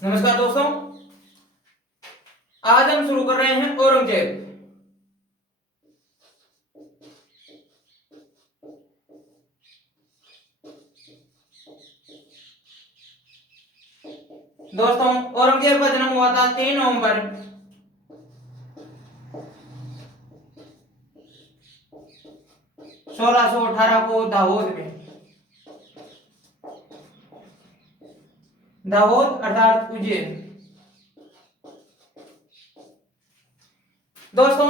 नमस्कार दोस्तों, आज हम शुरू कर रहे हैं औरंगजेब। दोस्तों, औरंगजेब का जन्म हुआ था 3 नवंबर 1618 को दाहोद में। दाहोद अर्थात उज्जैन। दोस्तों,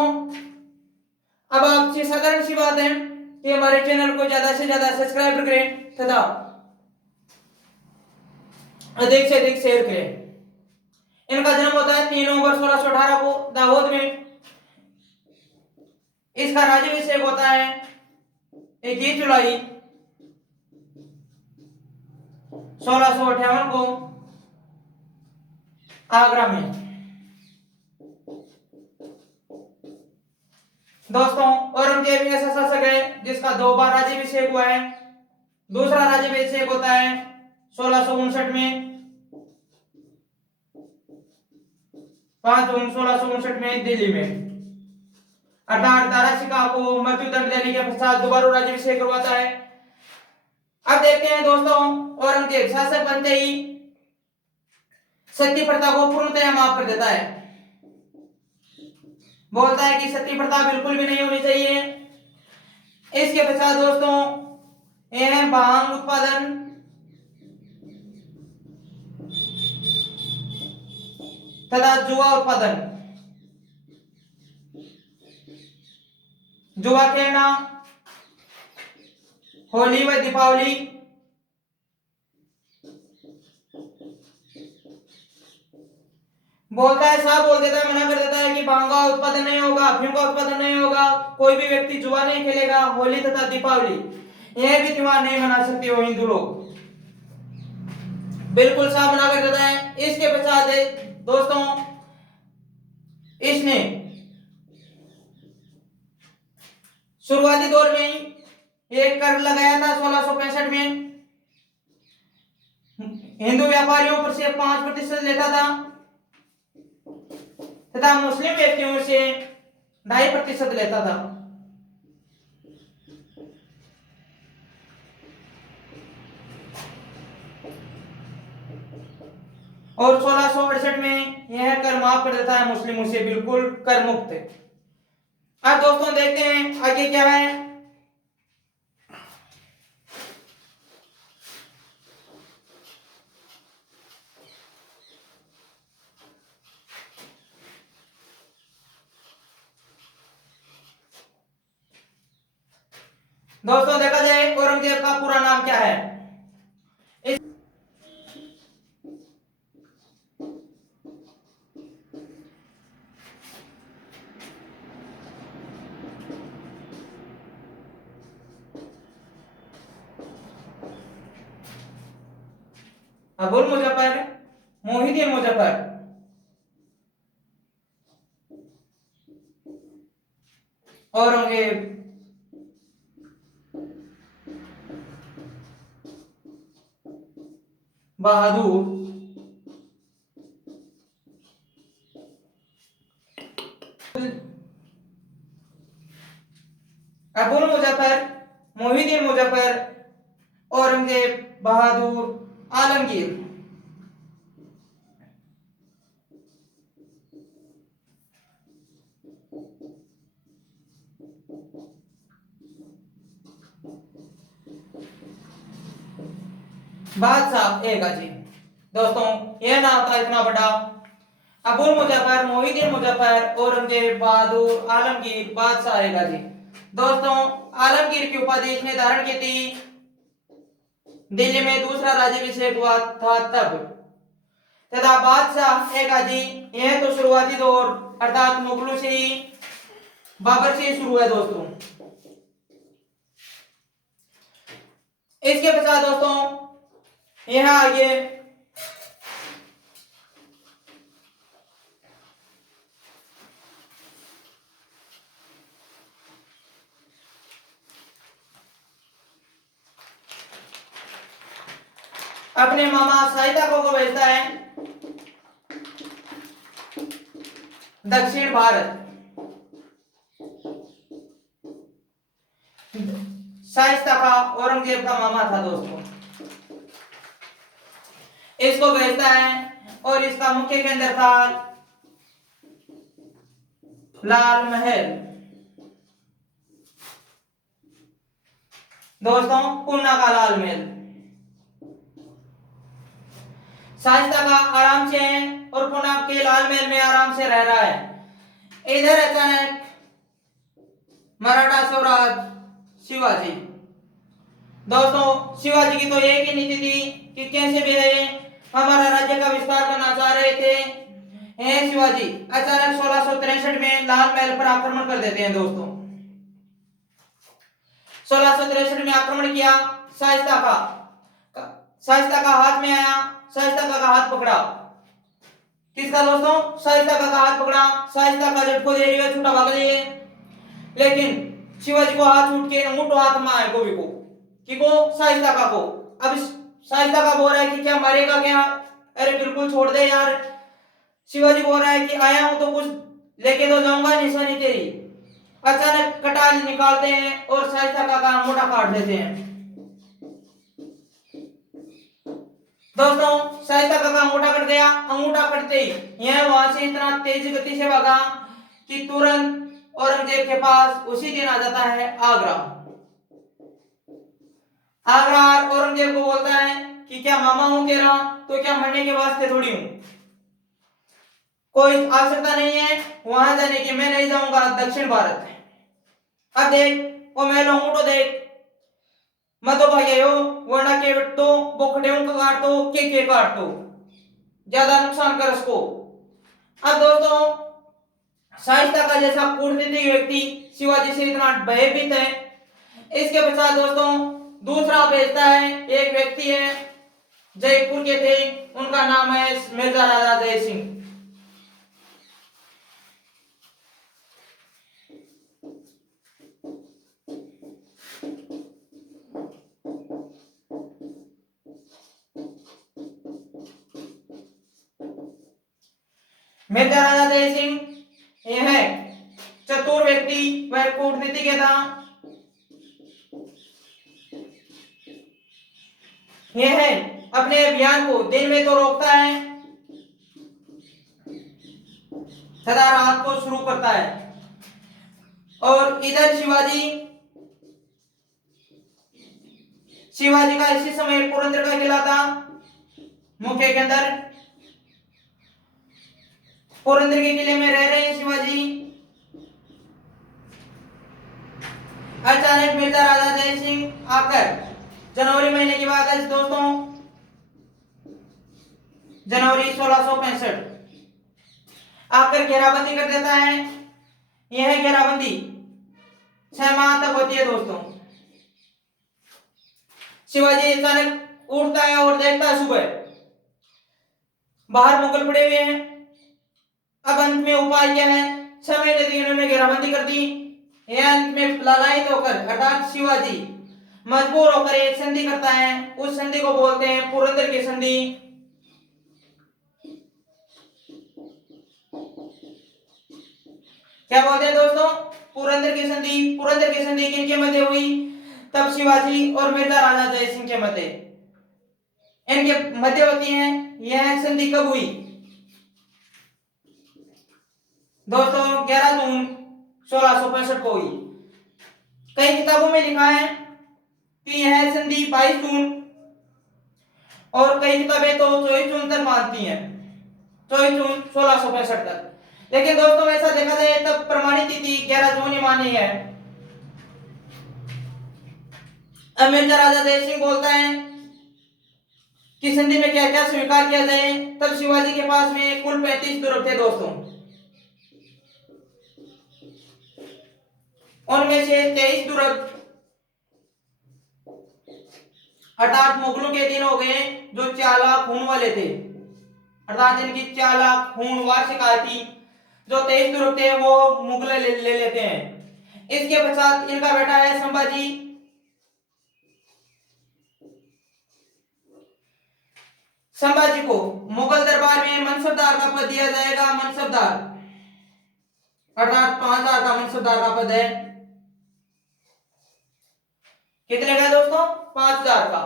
अब आपसे साधारण सी बात है कि हमारे चैनल को ज्यादा से ज्यादा सब्सक्राइब करें तथा अधिक से अधिक शेयर करें। इनका जन्म होता है 3 नवंबर 1618 को दाहोद में। इसका राज्याभिषेक होता है 21 जुलाई 1658 को आगरा में। दोस्तों, औरंगजेब ऐसा शासक है जिसका 2 बार राज्याभिषेक हुआ है। दूसरा राज्याभिषेक होता है 1659 में, 5 जून 1659 में दिल्ली में। अर्थात दारा शिकोह को मृत्यु दंड देने के पश्चात दोबारा राज्याभिषेक करवाता है। अब देखते हैं दोस्तों, औरंगजेब शासक बनते ही सती प्रथा को पूर्णतः माफ कर देता है। बोलता है कि सती प्रथा बिल्कुल भी नहीं होनी चाहिए। इसके पश्चात दोस्तों, यह भांग उत्पादन तथा जुआ उत्पादन, जुआ खेलना, होली व दीपावली, बोलता है, साफ बोल देता है, मना कर देता है कि भांग का उत्पादन नहीं होगा, अफीम का उत्पादन नहीं होगा, कोई भी व्यक्ति जुआ नहीं खेलेगा, होली तथा दीपावली यह भी त्योहार नहीं मना सकते हो हिंदू लोग। बिल्कुल साफ मना कर देता है। इसके पश्चात दोस्तों, इसने शुरुआती दौर में ही एक कर लगाया था 1665 में। हिंदू व्यापारियों पर से 5% लेता था तथा मुस्लिम व्यक्तियों से 2.5% लेता था। और 1668 में यह कर माफ कर देता है मुस्लिमों से, बिल्कुल कर मुक्त। अब दोस्तों देखते हैं आगे क्या है। दोस्तों देखा जाए औरंगजेब का पूरा नाम क्या है। इस अबुल मुजफ्फर मोहिउद्दीन मुजफ्फर औरंगजेब बहादुर अबुल मुजफ्फर मोहिउद्दीन मुजफ्फर औरंगजेब बहादुर आलमगीर। बादशाह एक जी। दोस्तों, यह नाम था इतना बड़ा, अबुल मुजफ्फर मोहिउद्दीन मुजफ्फर औरंगजेब बहादुर आलमगीर बादशाह एक जी। दोस्तों, आलमगीर की उपाधि इसने धारण की थी दिल्ली में दूसरा राज्याभिषेक हुआ था तब। तथा बादशाह एक जी यह तो शुरुआती दौर अर्थात मुगलों से ही, बाबर से ही शुरू है दोस्तों। इसके पश्चात दोस्तों यह आगे अपने मामा शाहिद को भेजता है दक्षिण भारत। शाइस्ता का औरंगजेब का मामा था दोस्तों। इसको भेजता है और इसका मुख्य केंद्र था लाल महल। दोस्तों पूना का लाल महल। शाइस्ता का आराम से है और पूना के लाल महल में आराम से रह रहा है। इधर अचानक मराठा स्वराज शिवाजी। दोस्तों शिवाजी की तो एक ही नीति थी कि कैसे भी है हमारा राज्य का विस्तार करना चाह रहे थे। शिवाजी अचानक 1663 में लाल महल पर आक्रमण कर देते हैं दोस्तों। 1663 में आक्रमण किया। शाइस्ता का हाथ में आया। शाइस्ता का हाथ पकड़ा। किसका दोस्तों? शाइस्ता का हाथ पकड़ा। शाइस्ता का झटको दे रही है, छूटा भाग रही है। लेकिन शिवाजी को हाथ छूट के मुठो हाथ में आए गोभी को शाइस्ता का को। अब शाइस्ता का बोल रहा है कि क्या मरेगा क्या? अरे बिल्कुल छोड़ दे यार। शिवाजी बोल रहा है कि आया हूं तो कुछ लेके तो जाऊंगा, निशानी तेरी। अचानक कटार निकालते हैं और शाइस्ता का अंगूठा काट देते हैं। दोस्तों शाइस्ता का अंगूठा कट गया। अंगूठा कटते ही यह वहां से इतना तेज गति से भागा कि तुरंत औरंगजेब के पास उसी दिन आ जाता है आगरा। आगरा औरंगजेब को बोलता है कि क्या मामा हूं तेरा, तो क्या मरने के वास्ते थोड़ी हूं, कोई आवश्यकता नहीं है वहां जाने की, मैं नहीं जाऊंगा दक्षिण भारत। अब देख वो मैं लंगूटो देख मत तो भाइयो वरना के तो बोखड़े का काट दो के काट दो, ज्यादा नुकसान कर उसको। अब दोस्तों शाइस्ता का जैसा कूटनीतिक व्यक्ति शिवाजी से इतना भयभीत है। इसके पश्चात दोस्तों दूसरा भेजता है। एक व्यक्ति है जयपुर के थे, उनका नाम है मिर्जा राजा जय सिंह। मिर्जा राजा जय सिंह यह चतुर व्यक्ति वह कूटनीतिज्ञ था। यह अपने अभियान को दिन में तो रोकता है, सदा रात को शुरू करता है। और इधर शिवाजी का इसी समय पुरंदर का किला था मुख्य के अंदर। पुरंदर के किले में रह रहे हैं शिवाजी। अचानक मिर्जा राजा जय सिंह आकर जनवरी महीने की बात है दोस्तों, जनवरी 1665 आकर घेराबंदी कर देता है। यह घेराबंदी 6 माह तक होती है दोस्तों। शिवाजी अचानक उठता है और देखता है सुबह बाहर मुगल पड़े हुए हैं। अब अंत में उपाय क्या है? 6 महीने तक इन्होंने घेराबंदी कर दी। यह अंत में लालायित होकर अर्थात शिवाजी मजबूर होकर एक संधि करता है। उस संधि को बोलते हैं पुरंदर की संधि। क्या बोलते हैं दोस्तों? पुरंदर की संधि। पुरंदर की संधि किनके मध्य हुई? तब शिवाजी और मिर्जा राजा जय सिंह के मध्य, इनके मध्य होती है। यह संधि कब हुई दोस्तों? 11 जून 1665 को हुई। कई किताबों में लिखा है कि यह संधि 22 जून और कई किताबें तो 24 जून तक मानती हैं, 24 जून 1665 तक। लेकिन दोस्तों ऐसा देखा जाए तब प्रमाणित तिथि 11 जून ही मानी है। अब मिर्जा राजा जय सिंह बोलता है कि संधि में क्या क्या स्वीकार किया जाए। तब शिवाजी के पास में कुल 35 दुर्ग थे दोस्तों। उनमें से 23 दुर्ग अर्थात मुगलों के दिन हो गए जो चालाक खून वाले थे, अर्थात इनकी चालाक खून वार्षिक आय थी। जो 23 दुर्ग थे वो मुगल ले लेते हैं। इसके पश्चात इनका बेटा है संभाजी। संभाजी को मुगल दरबार में मनसबदार का पद दिया जाएगा। मनसबदार अर्थात 5,000 का मनसबदार का पद है। कितने का दोस्तों? 5,000 का।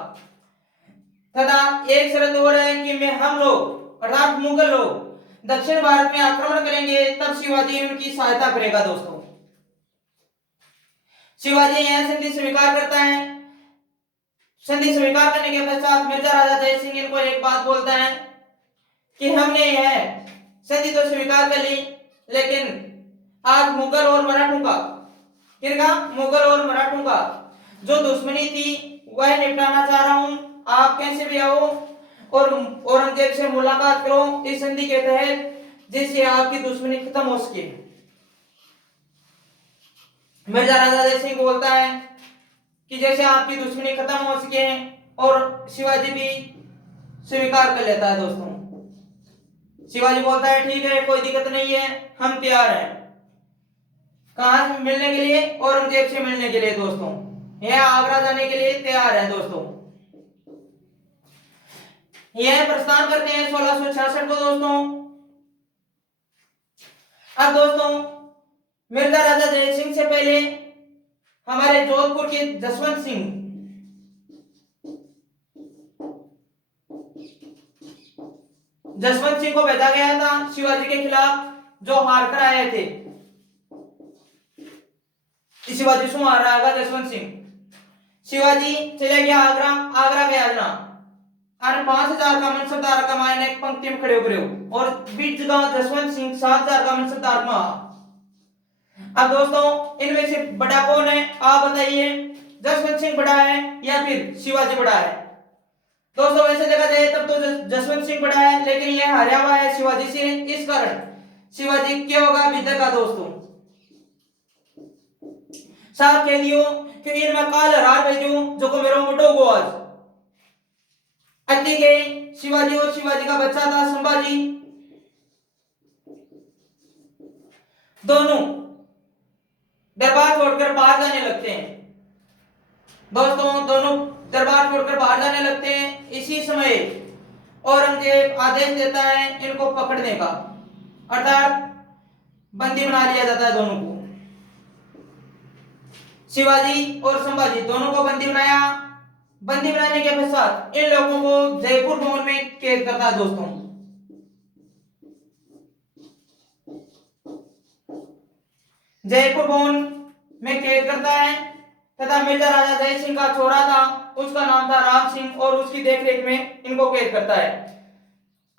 तथा एक शर्त और है कि मैं हम लोग अर्थात मुगल लोग दक्षिण भारत में आक्रमण करेंगे तब शिवाजी उनकी सहायता करेगा दोस्तों। शिवाजी यह संधि स्वीकार करता है। संधि स्वीकार करने के पश्चात मिर्जा राजा जय सिंह इनको एक बात बोलता है कि हमने यह संधि तो स्वीकार कर ली, लेकिन आज मुगल और मराठों का, किनका? मुगल और मराठों का जो दुश्मनी थी वह निपटाना चाह रहा हूं। आप कैसे भी आओ और औरंगजेब से मुलाकात करो इस संधि के तहत, जिससे आपकी दुश्मनी खत्म हो सके। मिर्जा राजा जय सिंह बोलता है कि जैसे आपकी दुश्मनी खत्म हो सके, और शिवाजी भी स्वीकार कर लेता है दोस्तों। शिवाजी बोलता है ठीक है, कोई दिक्कत नहीं है, हम तैयार हैं। कहां से मिलने के लिए? औरंगजेब से मिलने के लिए दोस्तों। यह आगरा जाने के लिए तैयार है दोस्तों। यह प्रस्थान करते हैं 1666 को दोस्तों। अब दोस्तों मिर्जा राजा जय सिंह से पहले हमारे जोधपुर के जसवंत सिंह, जसवंत सिंह को भेजा गया था शिवाजी के खिलाफ, जो हार कर आए थे। शिवाजी से हार रहा होगा जसवंत सिंह। शिवाजी चले गया आगरा, आगरा गया ना और 5,000 का मनसबदार का मायने एक पंक्ति में खड़े हो, और बीच जगह जसवंत सिंह 7,000 का मनसबदार में। अब दोस्तों इनमें से बड़ा कौन है आप बताइए? जसवंत सिंह बड़ा है या फिर शिवाजी बड़ा है? दोस्तों वैसे देखा जाए तब तो जसवंत सिंह बड़ा है, लेकिन यह हारा हुआ है शिवाजी से। इस कारण शिवाजी क्या होगा विदय का दोस्तों। साहब कह दियो कि इनमें काल हरार भेजू जो को मेरो मोटो गो आज। अति के शिवाजी और शिवाजी का बच्चा था संभाजी, दोनों दरबार छोड़कर बाहर जाने लगते हैं दोस्तों। दोनों दरबार छोड़कर बाहर जाने लगते हैं। इसी समय औरंगजेब आदेश देता है इनको पकड़ने का, अर्थात बंदी बना लिया जाता है दोनों को। शिवाजी और संभाजी दोनों को बंदी बनाया। बंदी बनाने के पश्चात इन लोगों को जयपुर भवन में कैद करता है दोस्तों। जयपुर भवन में कैद करता है तथा मिर्जा राजा जय सिंह का छोरा था, उसका नाम था राम सिंह, और उसकी देखरेख में इनको कैद करता है।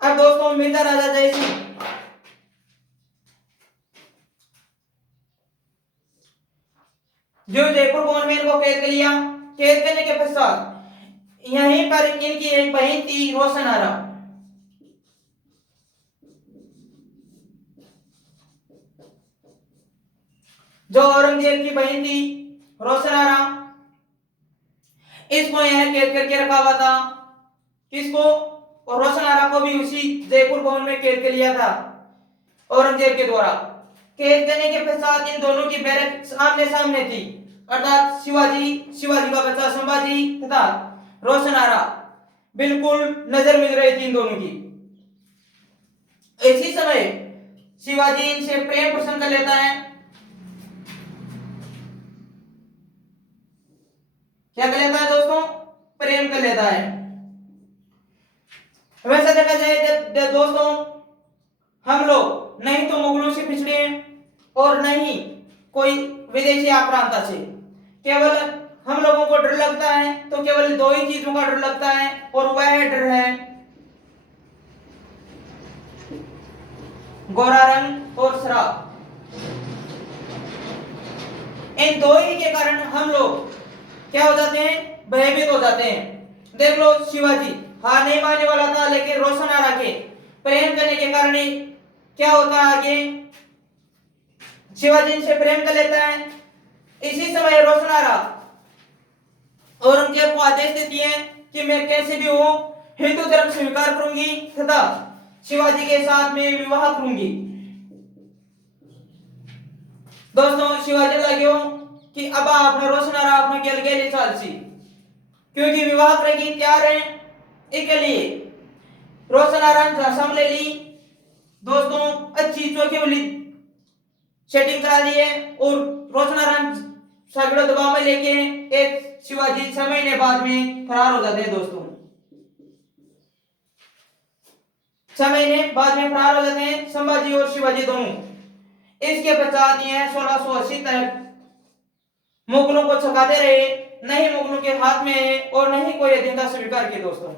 अब दोस्तों मिर्जा राजा जय सिंह जो जयपुर भवन में इनको कैद कर लिया, कैद करने के पश्चात यहीं पर इनकी एक बहन थी रोशनारा। जो औरंगजेब की बहन थी रोशनारा, इसको यह कैद करके रखा हुआ था। किसको? और रोशनारा को भी उसी जयपुर भवन में कैद कर लिया था औरंगजेब के द्वारा। कैद करने के पश्चात इन दोनों की बैरक आमने सामने थी, अर्थात शिवाजी, शिवाजी का बच्चा संभाजी तथा रोशनारा बिल्कुल नजर मिल रही थी इन दोनों की। इसी समय शिवाजी इनसे प्रेम प्रसंग कर लेता है। क्या कर लेता है दोस्तों? प्रेम कर लेता है। वैसे देखा जाए दोस्तों, हम लोग नहीं तो मुगलों से पिछड़े और नहीं कोई विदेशी आक्रांता से। केवल हम लोगों को डर लगता है तो केवल दो ही चीजों का डर लगता है, और वह डर है गोरा रंग और शराब। इन दो ही के कारण हम लोग क्या हो जाते हैं? भयभीत हो जाते हैं। देख लो शिवाजी हार नहीं मानने वाला था, लेकिन रोशनारा के प्रेम करने के कारण क्या होता है आगे? शिवाजी इनसे प्रेम कर लेता है। इसी समय रोशनारा औरंगजेब को आदेश देती है कि मैं कैसे भी हो हिंदू धर्म स्वीकार करूंगी तथा शिवाजी के साथ में विवाह करूंगी। दोस्तों शिवाजी लगे कि अब आपने रोशनारा अपने गेल गेली चालसी, क्योंकि विवाह करेगी तैयार है। इसके लिए रोशनारा झांसा ले ली दोस्तों। अच्छी चौकी वाली सेटिंग करा दी है और रोशनारायण सगड़ो दबाव में लेके एक शिवाजी 6 महीने बाद में फरार हो जाते हैं दोस्तों। 6 महीने बाद में फरार हो जाते हैं संभाजी और शिवाजी दोनों। इसके पश्चात ये 1680 तक मुगलों को छकाते रहे, नहीं मुगलों के हाथ में और नहीं कोई अधीनता स्वीकार की दोस्तों।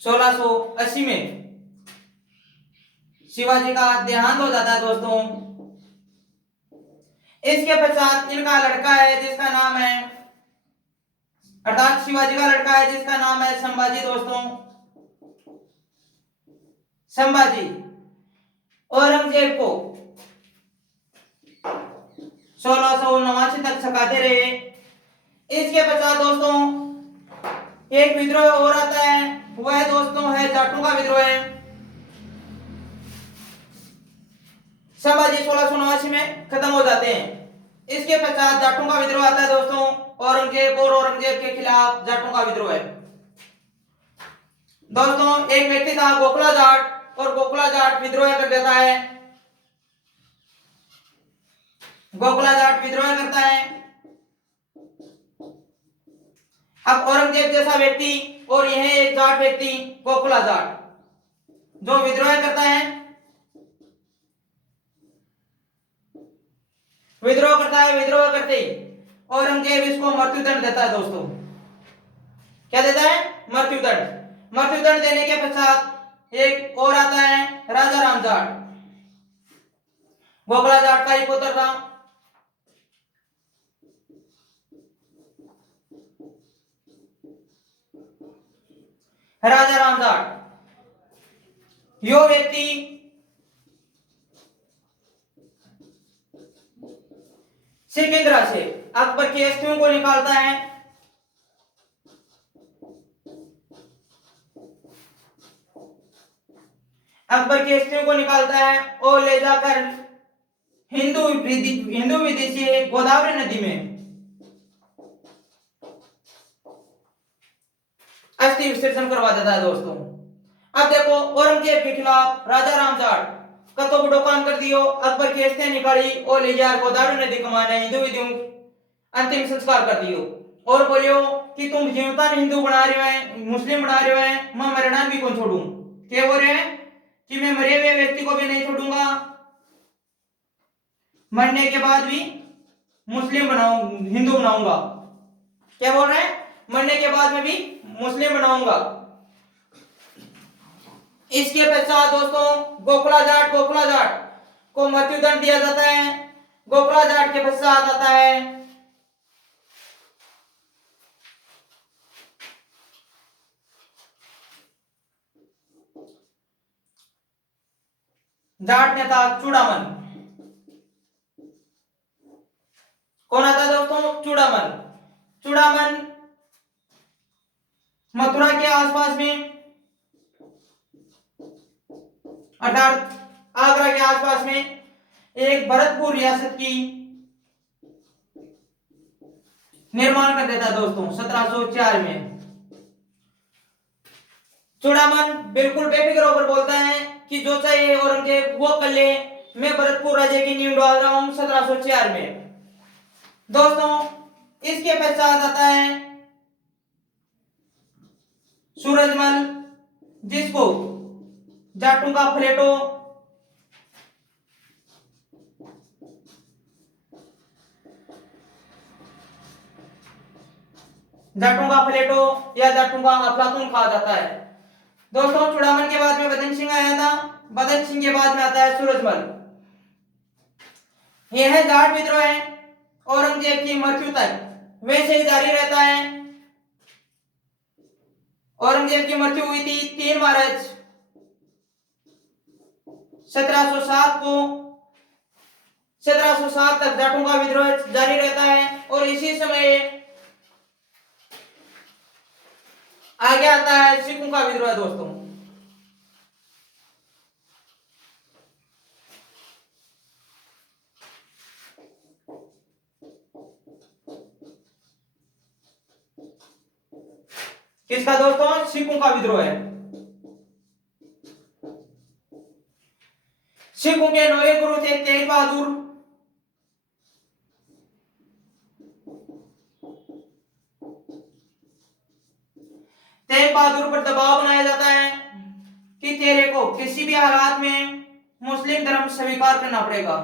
सोलह सौ अस्सी में शिवाजी का देहांत हो जाता है दोस्तों। इसके पश्चात इनका लड़का है जिसका नाम है, अर्थात शिवाजी का लड़का है जिसका नाम है संभाजी दोस्तों। संभाजी औरंगजेब को 1679 तक छकाते रहे। इसके पश्चात दोस्तों एक विद्रोह और आता है, वह दोस्तों है जाटों का विद्रोह है। संभाजी 1679 में खत्म हो जाते हैं। इसके पश्चात जाटों का विद्रोह आता है दोस्तों। औरंगजेब और औरंगजेब के खिलाफ जाटों का विद्रोह है दोस्तों। एक व्यक्ति था गोखला जाट और गोखला जाट विद्रोह कर देता है। गोखला जाट विद्रोह करता है। अब औरंगजेब जैसा व्यक्ति और यह एक जाट व्यक्ति गोखला जाट जो विद्रोह करता है, विद्रोह करता है। विद्रोह करते ही औरंगजेब इसको मृत्युदंड देता है दोस्तों। क्या देता है? मृत्युदंड। मृत्युदंड देने के पश्चात एक और आता है राजा राम जाट, गोखला जाट का ही पुत्र था। राजा राम जाट यो व्यक्ति सिकंदरा से अकबर की अस्थियों को निकालता है। अकबर की अस्थियों को निकालता है और ले जाकर हिंदू विधि से गोदावरी नदी में अस्थि विसर्जन करवा देता है दोस्तों। अब देखो औरंगजेब के खिलाफ राजा राम जाट कतो बड़ो काम कर दियो, अकबर की अस्थियां निकाली और ले जा गोदावरी नदी कमाने हिंदू विधियों अंतिम संस्कार कर दियो और बोलियो कि तुम जीवता हिंदू बना रहे हो, मुस्लिम बना रहे हो, मैं मरना भी कौन छोड़ूं। क्या बोल रहे हैं कि मैं मरे हुए व्यक्ति को भी नहीं छोड़ूंगा, मरने के बाद भी मुस्लिम बनाऊं, हिंदू बनाऊंगा। क्या बोल रहे हैं? मरने के बाद में भी मुस्लिम बनाऊंगा। इसके पश्चात दोस्तों गोखला जाट को मृत्युदंड दिया जाता है। गोखला जाट के पश्चात आता है जाट नेता चूड़ामन। कौन आता है दोस्तों? चूड़ामन। चूड़ामन मथुरा के आसपास में अर्थात आगरा के आसपास में एक भरतपुर रियासत की निर्माण कर देता है दोस्तों 1704 में। चूड़ामन बिल्कुल बेफिक्र होकर बोलता है कि जो चाहिए औरंगजेब वो कर ले, मैं भरतपुर राज्य की नींव डाल रहा हूं 1704 में। दोस्तों इसके पश्चात आता है सूरजमल, जिसको जाटों का प्लेटो या जाटों का अफलातून कहा जाता है। दोस्तों चूड़ामन के बाद में बदन सिंह आया था। बदन सिंह के बाद में आता है सूरजमल। यह जाट विद्रोह है औरंगजेब की मृत्यु तक वैसे ही जारी रहता है। औरंगजेब की मृत्यु हुई थी 3 मार्च 1707 को। 1707 तक जाटों का विद्रोह जारी रहता है। और इसी समय आगे आता है सिखों का विद्रोह दोस्तों। किसका दोस्तों? सिखों का विद्रोह है। सिखों के 9 गुरु थे तेग बहादुर, तेग बहादुर पर दबाव बनाया जाता है कि तेरे को किसी भी हालात में मुस्लिम धर्म स्वीकार करना पड़ेगा।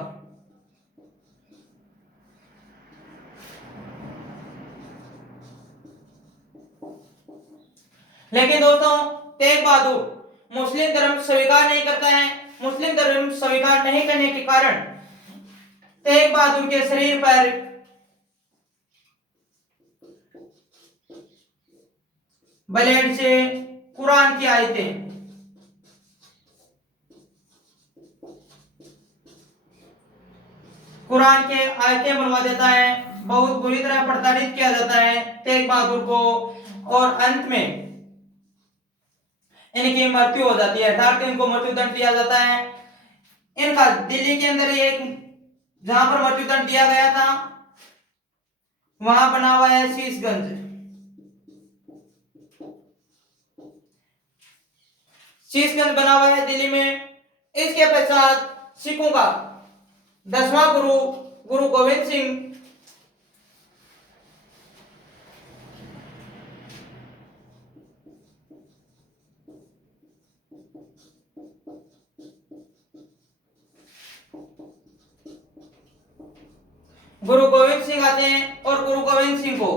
लेकिन दोस्तों तेग बहादुर मुस्लिम धर्म स्वीकार नहीं करता है। मुस्लिम धर्म स्वीकार नहीं करने के कारण तेग बहादुर के शरीर पर ब्लेड से कुरान की आयतें कुरान के आयतें बनवा देता है। बहुत बुरी तरह प्रताड़ित किया जाता है तेग बहादुर को और अंत में इनकी मृत्यु हो जाती है, अर्थात इनको मृत्यु दंड दिया जाता है। इनका दिल्ली के अंदर एक जहां पर मृत्यु दंड दिया गया था वहां बना हुआ है शीशगंज। शीशगंज बना हुआ है दिल्ली में। इसके पश्चात सिखों का 10वां गुरु गुरु गोविंद सिंह गुरु गोविंद सिंह आते हैं और गुरु गोविंद सिंह को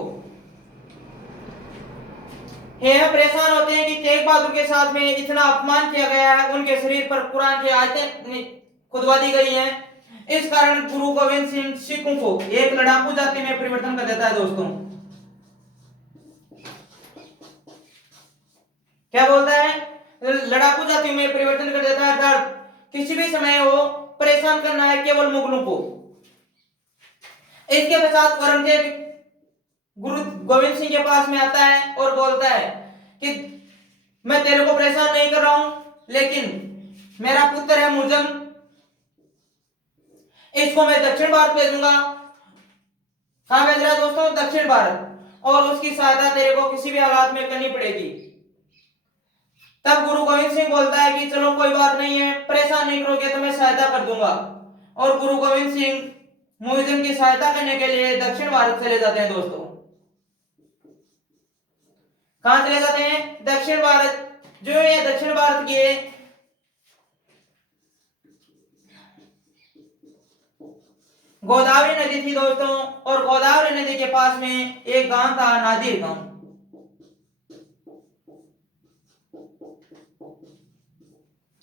ये परेशान होते हैं कि तेग बहादुर के साथ में इतना अपमान किया गया है, उनके शरीर पर कुरान की आयतें खुदवा दी गई हैं। इस कारण गुरु गोविंद सिंह सिखों को एक लड़ाकू जाति में परिवर्तन कर देता है दोस्तों। क्या बोलता है? लड़ाकू जाति में परिवर्तन कर देता है, अर्थात किसी भी समय वो परेशान करना है केवल मुगलों को। इसके पश्चात औरंगजेब गुरु गोविंद सिंह के पास में आता है और बोलता है कि मैं तेरे को परेशान नहीं कर रहा हूं, लेकिन मेरा पुत्र है मुजम, इसको मैं दक्षिण भारत भेजूंगा। कहां भेज रहा है दोस्तों? दक्षिण भारत। और उसकी सहायता तेरे को किसी भी हालात में करनी पड़ेगी। तब गुरु गोविंद सिंह बोलता है कि चलो कोई बात नहीं है, परेशान नहीं करोगे तो मैं सहायता कर दूंगा। और गुरु गोविंद सिंह मुइज्जम की सहायता करने के लिए दक्षिण भारत चले जाते हैं दोस्तों। कहां चले जाते हैं? दक्षिण भारत। जो ये दक्षिण भारत के गोदावरी नदी थी दोस्तों, और गोदावरी नदी के पास में एक गांव था नादिर गांव।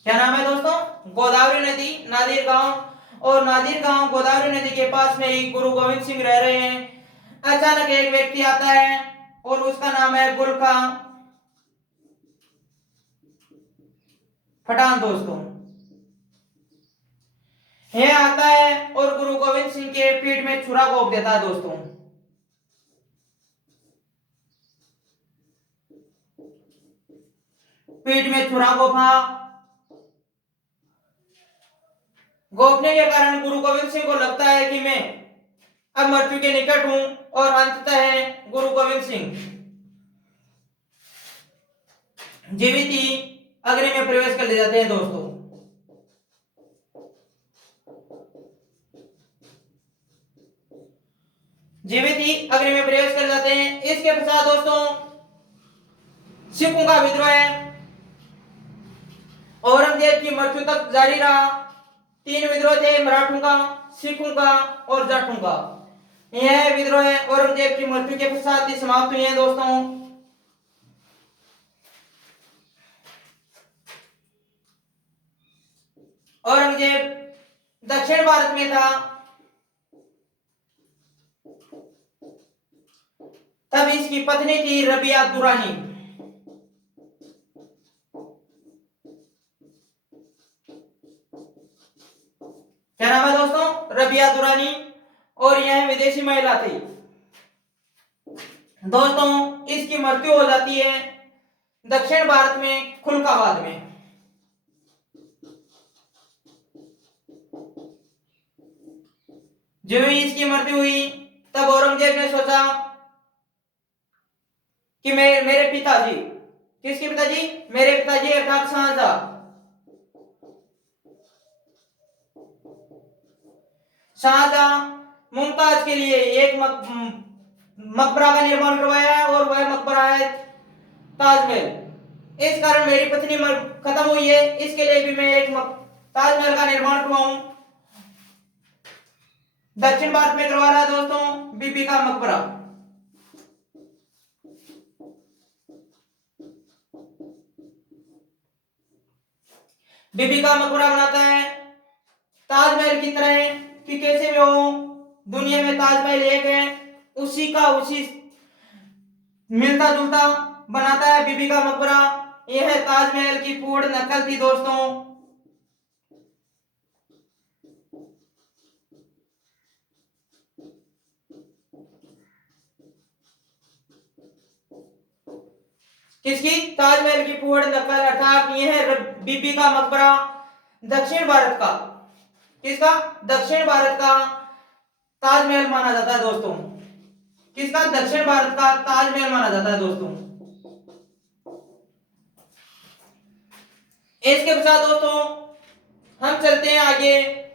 क्या नाम है दोस्तों? गोदावरी नदी, नादिर गांव। और नादिर गांव गोदावरी नदी के पास में ही गुरु गोविंद सिंह रह रहे हैं। अचानक एक व्यक्ति आता है और उसका नाम है गुल खां पठान दोस्तों। यह आता है और गुरु गोविंद सिंह के पीठ में छुरा घोंप देता है दोस्तों। पीठ में छुरा घोंपने के कारण गुरु गोविंद सिंह को लगता है कि मैं अब मृत्यु के निकट हूं, और अंततः गुरु गोविंद सिंह जीवित ही अग्नि में प्रवेश कर ले जाते हैं दोस्तों। जीवित ही अग्नि में प्रवेश कर जाते हैं। इसके पश्चात दोस्तों सिखों का विद्रोह औरंगजेब की मृत्यु तक जारी रहा। 3 विद्रोह थे, मराठों का, सिखों का और जाटों का। यह विद्रोह औरंगजेब की मृत्यु के पश्चात ही समाप्त हुए हैं दोस्तों। औरंगजेब दक्षिण भारत में था, तब इसकी पत्नी थी रबिया दुरानी। क्या नाम है दोस्तों? रबिया दुरानी। और यह विदेशी महिला थी। दोस्तों इसकी मृत्यु हो जाती है दक्षिण भारत में खुलकाबाद में। जो ही इसकी मृत्यु हुई तब औरंगजेब ने सोचा कि मेरे पिताजी, किसके पिताजी, मेरे पिताजी अर्थात शाहजहां, शाहजहां मुमताज के लिए एक मकबरा का निर्माण करवाया और वह मकबरा है ताजमहल। इस कारण मेरी पत्नी खत्म हुई है, इसके लिए भी मैं एक ताजमहल का निर्माण करवाऊं। दक्षिण भारत में करवा रहा है दोस्तों बीबी का मकबरा। बीबी का मकबरा बनाता है ताजमहल की तरह कि कैसे भी हो दुनिया में ताजमहल एक है, उसी का उसी मिलता जुलता बनाता है बीबी का मकबरा। यह ताजमहल की पूर्ण नकल थी दोस्तों। किसकी, ताजमहल की पूर्ण नकल अर्थात यह बीबी का मकबरा दक्षिण भारत का, किसका, दक्षिण भारत का ताजमहल माना जाता है दोस्तों। किसका, दक्षिण भारत का ताजमहल माना जाता है दोस्तों। इसके पश्चात दोस्तों हम चलते हैं आगे।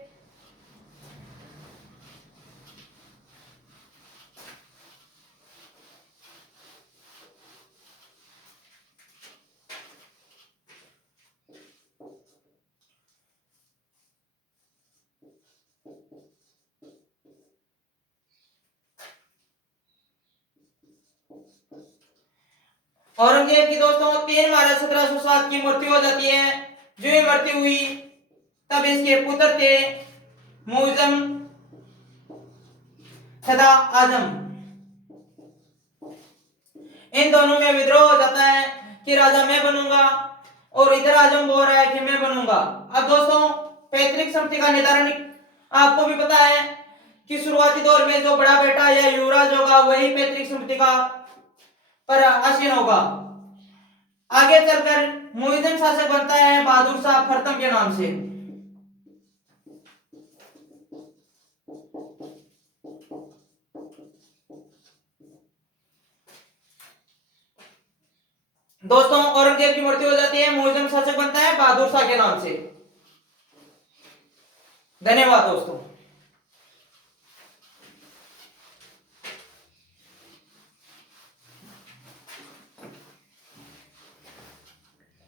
औरंगजेब की दोस्तों 3 मार्च 1707 की मृत्यु हो जाती है। जो ही मृत्यु हुई तब इसके पुत्र थे मुइज्जम सदा आजम। इन दोनों में विद्रोह हो जाता है कि राजा मैं बनूंगा और इधर आजम बोल रहा है कि मैं बनूंगा। अब दोस्तों पैतृक संपत्ति का निर्धारण आपको भी पता है कि शुरुआती दौर में जो बड़ा बेटा या युवराज होगा वही पैतृक संपत्ति का पर आसीन होगा। आगे चलकर मुइज्जम शासक बनता है बहादुर शाह प्रथम के नाम से। दोस्तों औरंगजेब की मृत्यु हो जाती है, मुइज्जम शासक बनता है बहादुर शाह के नाम से। धन्यवाद दोस्तों।